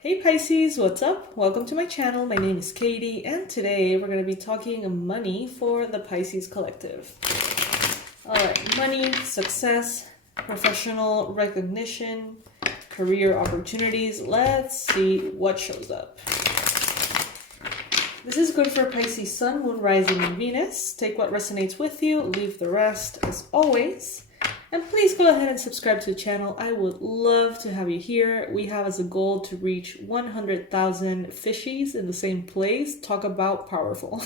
Hey Pisces, what's up? Welcome to my channel. My name is Katie, and today we're going to be talking money for the Pisces collective. Alright, money, success, professional recognition, career opportunities. Let's see what shows up. This is good for Pisces Sun, Moon, Rising, and Venus. Take what resonates with you, leave the rest as always. And please go ahead and subscribe to the channel. I would love to have you here. We have as a goal to reach 100,000 fishies in the same place. Talk about powerful.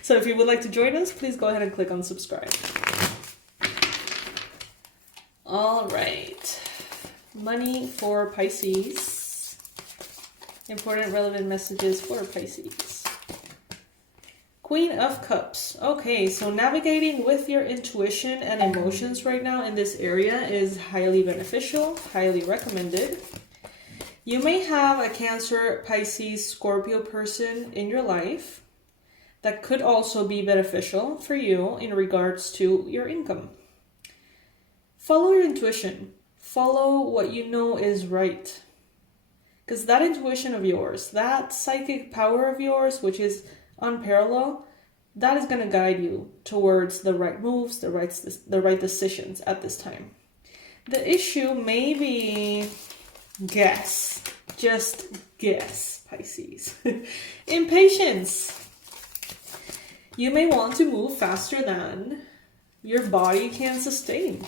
So if you would like to join us, please go ahead and click on subscribe. All right. Money for Pisces. Important relevant messages for Pisces. Queen of Cups. Okay, so navigating with your intuition and emotions right now in this area is highly beneficial, highly recommended. You may have a Cancer, Pisces, Scorpio person in your life that could also be beneficial for you in regards to your income. Follow your intuition. Follow what you know is right. Because that intuition of yours, that psychic power of yours, which is unparalleled, that is going to guide you towards the right moves, the right decisions at this time. The issue may be guess, just guess, Pisces. Impatience. You may want to move faster than your body can sustain.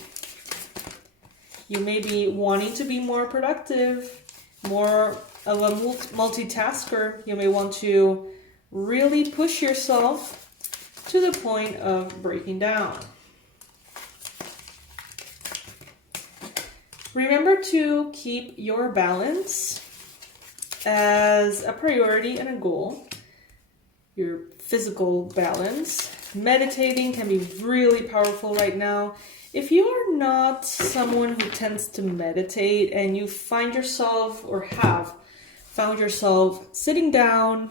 You may be wanting to be more productive, more of a multitasker. You may want to really push yourself to the point of breaking down. Remember to keep your balance as a priority and a goal. Your physical balance. Meditating can be really powerful right now. If you are not someone who tends to meditate and you find yourself or have found yourself sitting down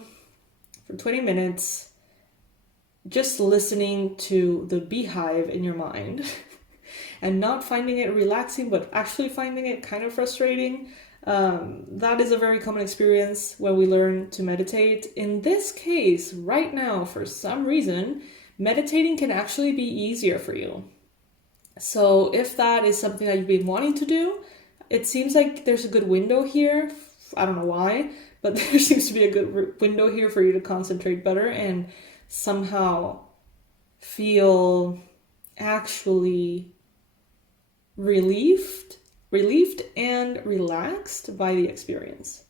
for 20 minutes, just listening to the beehive in your mind and not finding it relaxing, but actually finding it kind of frustrating, that is a very common experience when we learn to meditate. In this case, right now, for some reason, meditating can actually be easier for you. So if that is something that you've been wanting to do, it seems like there's a good window here. I don't know why, but there seems to be a good window here for you to concentrate better and somehow feel actually relieved and relaxed by the experience.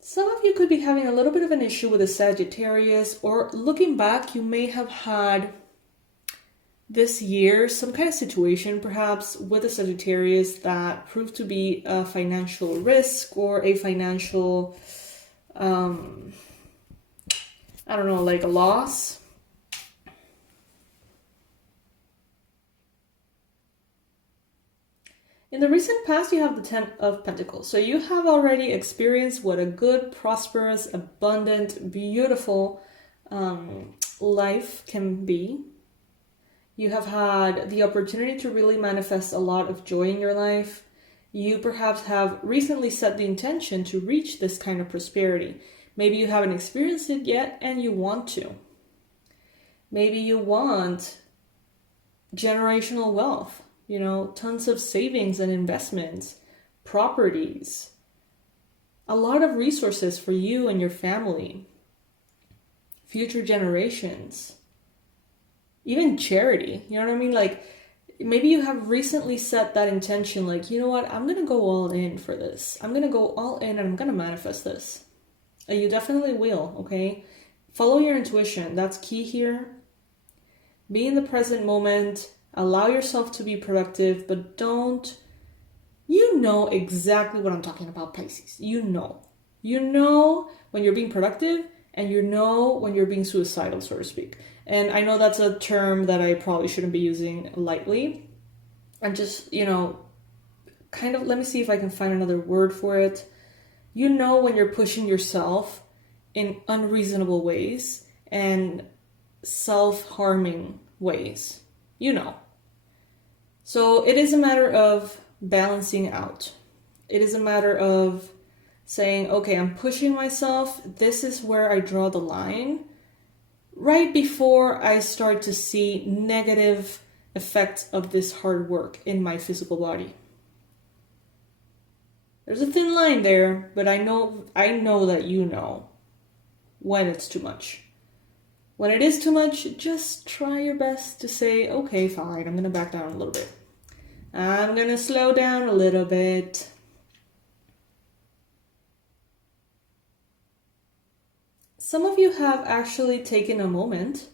Some of you could be having a little bit of an issue with a Sagittarius, or looking back, you may have had this year some kind of situation perhaps with a Sagittarius that proved to be a financial risk or a financial, I don't know, like a loss. In the recent past, you have the Ten of Pentacles. So you have already experienced what a good, prosperous, abundant, beautiful life can be. You have had the opportunity to really manifest a lot of joy in your life. You perhaps have recently set the intention to reach this kind of prosperity. Maybe you haven't experienced it yet and you want to. Maybe you want generational wealth, tons of savings and investments, properties, a lot of resources for you and your family, future generations. Even charity, you know what I mean? Like, maybe you have recently set that intention, like, you know what, I'm going to go all in for this. I'm going to go all in and I'm going to manifest this. And you definitely will, okay? Follow your intuition. That's key here. Be in the present moment. Allow yourself to be productive, but don't... You know exactly what I'm talking about, Pisces. You know. You know when you're being productive, and you know when you're being suicidal, so to speak. And I know that's a term that I probably shouldn't be using lightly. And just, kind of, let me see if I can find another word for it. You know when you're pushing yourself in unreasonable ways and self-harming ways. You know. So it is a matter of balancing out. It is a matter of saying, okay, I'm pushing myself. This is where I draw the line. Right before I start to see negative effects of this hard work in my physical body. There's a thin line there, but I know that you know when it's too much. When it is too much, just try your best to say, okay, fine, I'm going to back down a little bit. I'm going to slow down a little bit. Some of you have actually taken a moment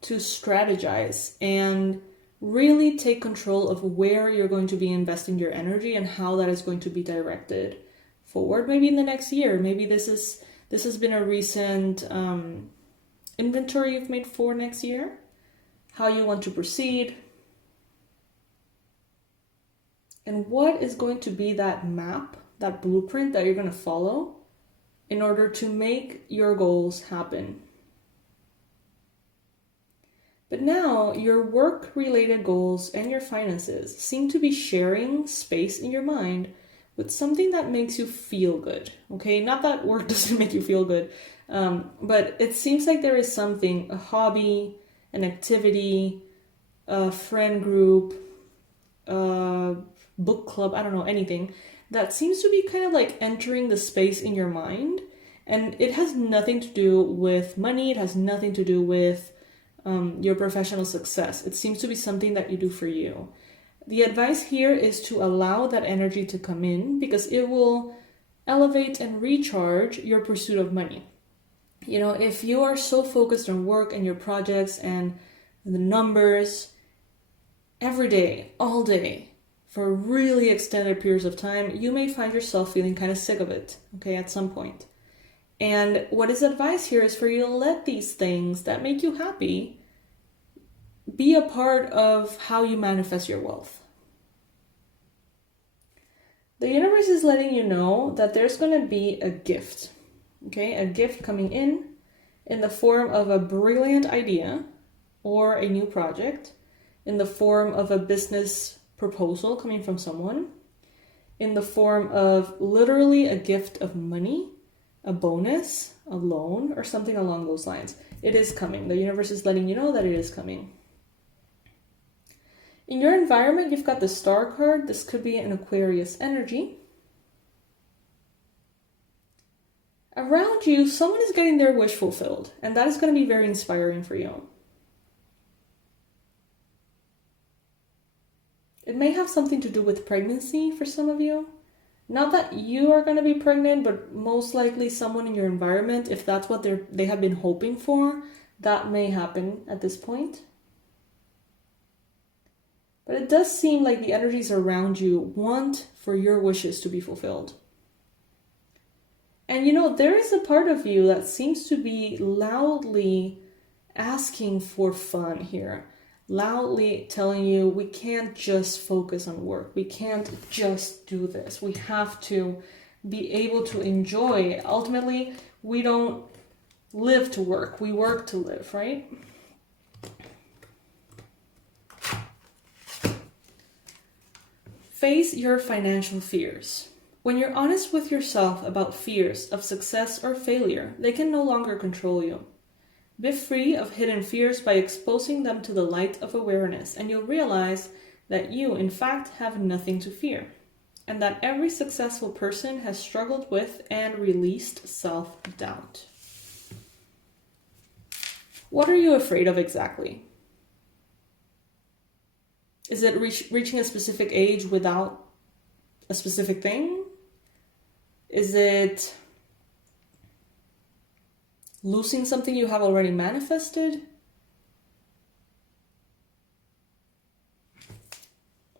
to strategize and really take control of where you're going to be investing your energy and how that is going to be directed forward, maybe in the next year. Maybe this has been a recent inventory you've made for next year, how you want to proceed, and what is going to be that map, that blueprint that you're going to follow in order to make your goals happen. But now your work-related goals and your finances seem to be sharing space in your mind with something that makes you feel good, okay? Not that work doesn't make you feel good, but it seems like there is something, a hobby, an activity, a friend group, a book club, I don't know, anything, that seems to be kind of like entering the space in your mind. And it has nothing to do with money, it has nothing to do with your professional success. It seems to be something that you do for you. The advice here is to allow that energy to come in because it will elevate and recharge your pursuit of money. You know, if you are so focused on work and your projects and the numbers every day, all day, for really extended periods of time, you may find yourself feeling kind of sick of it, okay, at some point. And what is advised here is for you to let these things that make you happy be a part of how you manifest your wealth. The universe is letting you know that there's going to be a gift, okay? A gift coming in the form of a brilliant idea or a new project, in the form of a business proposal coming from someone, in the form of literally a gift of money, a bonus, a loan, or something along those lines. It is coming. The universe is letting you know that it is coming. In your environment, you've got the Star card. This could be an Aquarius energy. Around you, someone is getting their wish fulfilled, and that is going to be very inspiring for you. It may have something to do with pregnancy for some of you. Not that you are going to be pregnant, but most likely someone in your environment, if that's what they have been hoping for, that may happen at this point. But it does seem like the energies around you want for your wishes to be fulfilled. And you know, there is a part of you that seems to be loudly asking for fun here. Loudly telling you, we can't just focus on work. We can't just do this. We have to be able to enjoy. Ultimately, we don't live to work. We work to live, right? Face your financial fears. When you're honest with yourself about fears of success or failure, they can no longer control you. Be free of hidden fears by exposing them to the light of awareness, and you'll realize that you, in fact, have nothing to fear, and that every successful person has struggled with and released self-doubt. What are you afraid of exactly? Is it reaching a specific age without a specific thing? Is it losing something you have already manifested?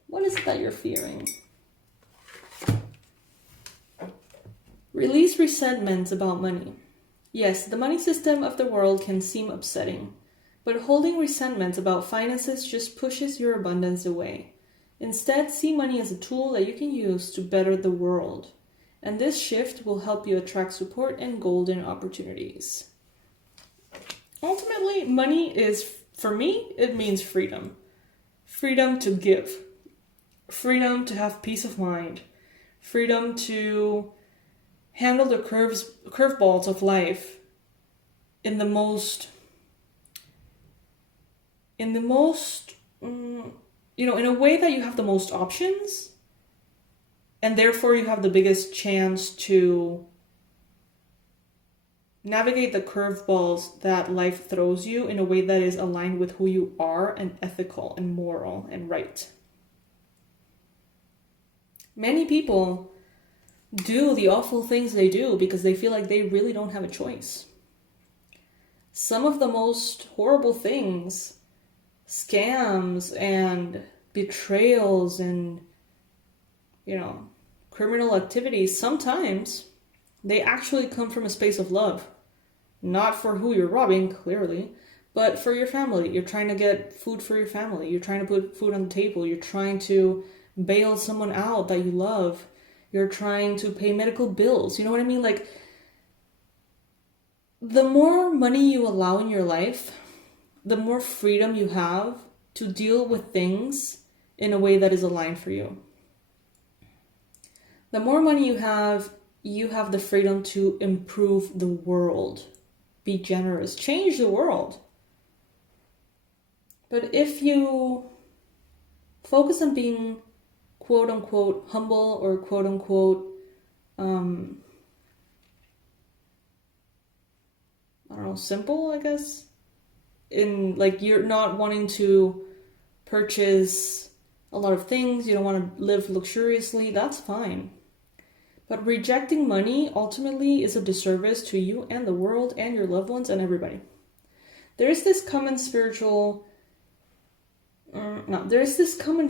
What is it that you're fearing? Release resentments about money. Yes, the money system of the world can seem upsetting, but holding resentments about finances just pushes your abundance away. Instead, see money as a tool that you can use to better the world. And this shift will help you attract support and golden opportunities. Ultimately, money is, for me, it means freedom. Freedom to give. Freedom to have peace of mind. freedom to handle the curveballs of life in the most, in a way that you have the most options, and therefore you have the biggest chance to navigate the curveballs that life throws you in a way that is aligned with who you are and ethical and moral and right. Many people do the awful things they do because they feel like they really don't have a choice. Some of the most horrible things, scams and betrayals and, criminal activities, sometimes they actually come from a space of love. Not for who you're robbing, clearly, but for your family. You're trying to get food for your family. You're trying to put food on the table. You're trying to bail someone out that you love. You're trying to pay medical bills. You know what I mean? Like, the more money you allow in your life, the more freedom you have to deal with things in a way that is aligned for you. The more money you have the freedom to improve the world, be generous, change the world. But if you focus on being quote unquote humble or quote unquote, simple, I guess, in like you're not wanting to purchase a lot of things, you don't want to live luxuriously, that's fine. But rejecting money ultimately is a disservice to you and the world and your loved ones and everybody. There is this common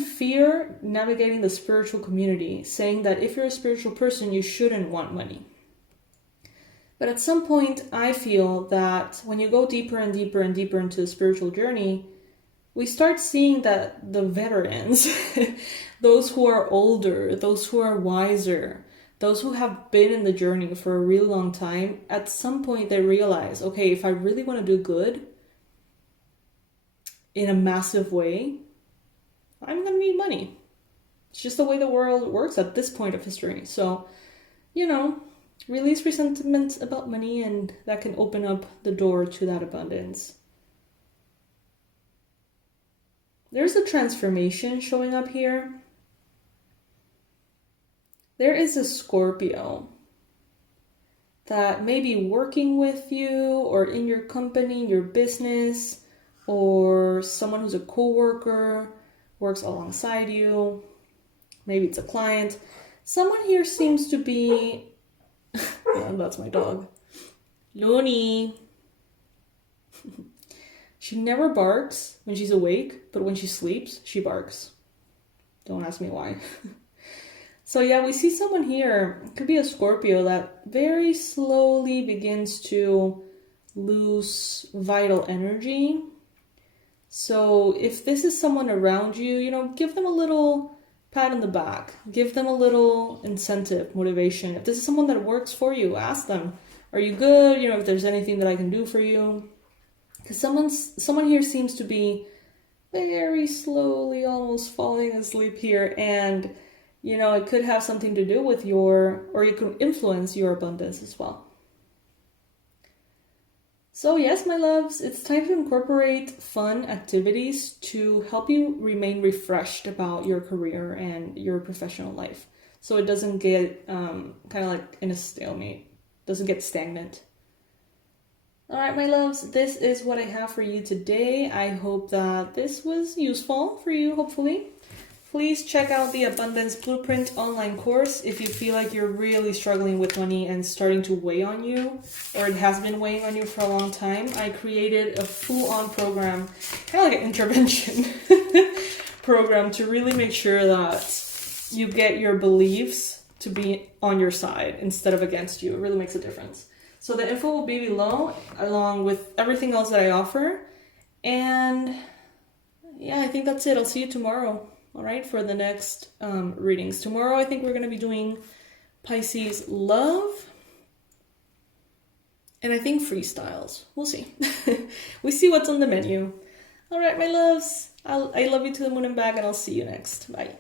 fear navigating the spiritual community, saying that if you're a spiritual person, you shouldn't want money. But at some point, I feel that when you go deeper and deeper and deeper into the spiritual journey, we start seeing that the veterans, those who are older, those who are wiser, those who have been in the journey for a really long time, at some point they realize, okay, if I really want to do good in a massive way, I'm going to need money. It's just the way the world works at this point of history. So, release resentment about money, and that can open up the door to that abundance. There's a transformation showing up here. There is a Scorpio that may be working with you or in your company, your business, or someone who's a co-worker, works alongside you. Maybe it's a client. Someone here seems to be... yeah, that's my dog. Looney. She never barks when she's awake, but when she sleeps, she barks. Don't ask me why. So yeah, we see someone here, it could be a Scorpio, that very slowly begins to lose vital energy. So if this is someone around you, give them a little pat on the back. Give them a little incentive, motivation. If this is someone that works for you, ask them, are you good? If there's anything that I can do for you. Because someone here seems to be very slowly almost falling asleep here, and it could have something to do with or you can influence your abundance as well. So yes, my loves, it's time to incorporate fun activities to help you remain refreshed about your career and your professional life. So it doesn't get kind of like in a stalemate, doesn't get stagnant. All right, my loves, this is what I have for you today. I hope that this was useful for you, hopefully. Please check out the Abundance Blueprint online course if you feel like you're really struggling with money and starting to weigh on you, or it has been weighing on you for a long time. I created a full-on program, kind of like an intervention program, to really make sure that you get your beliefs to be on your side instead of against you. It really makes a difference. So the info will be below, along with everything else that I offer. And yeah, I think that's it. I'll see you tomorrow. All right, for the next readings. Tomorrow, I think we're going to be doing Pisces love. And I think freestyles. We'll see. We see what's on the menu. All right, my loves. I love you to the moon and back, and I'll see you next. Bye.